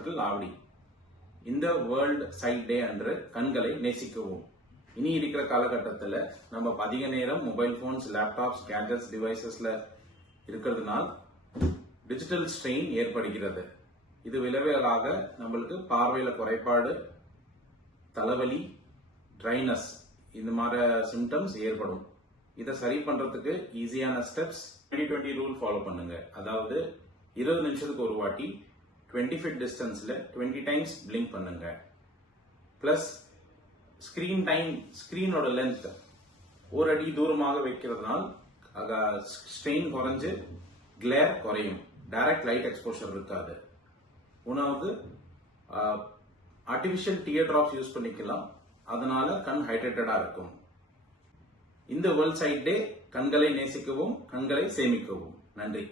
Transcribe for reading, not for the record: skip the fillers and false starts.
Hospital Avadi. இந்த world side டே அன்று கண்களை நேசிக்கவும். இனி இருக்கிற காலகட்டத்தில் நம்ம அதிக நேரம் மொபைல் போன்ஸ், லேப்டாப்ஸ், கேஜெட்ஸ், டிவைசஸ்ல இருக்கிறதுனால் டிஜிட்டல் ஸ்ட்ரெயின் ஏற்படுகிறது. இது விளைவாக நம்மளுக்கு பார்வையில குறைபாடு, தலைவலி, ட்ரைனஸ் இந்த மாதிரி சிம்டம்ஸ் ஏற்படும். இதை சரி பண்றதுக்கு ஈஸியான ஸ்டெப்ஸ் 20-20 ரூல் ஃபாலோ பண்ணுங்க. அதாவது 20 நிமிஷத்துக்கு ஒரு வாட்டி 20 ஃபீட் டிஸ்டன்ஸ்ல 20 டைம்ஸ் பிளிங்க் பண்ணுங்க. பிளஸ் ஸ்கிரீன் டைம், ஸ்கிரீனோட லென்த் ஒரு அடி தூரமாக வைக்கிறதுனால் ஸ்ட்ரெயின் குறைஞ்சு கிளேர் குறையும். டைரக்ட் லைட் எக்ஸ்போஷர் இருக்காது. உணவு ஆர்டிபிஷியல் டியர் டிராப்ஸ் யூஸ் பண்ணிக்கலாம். அதனால கண் ஹைட்ரேட்டடா இருக்கும். இந்த வேர்ல்ட் சைட் டே கண்களை நேசிக்கவும், கண்களை சேமிக்கவும். நன்றி.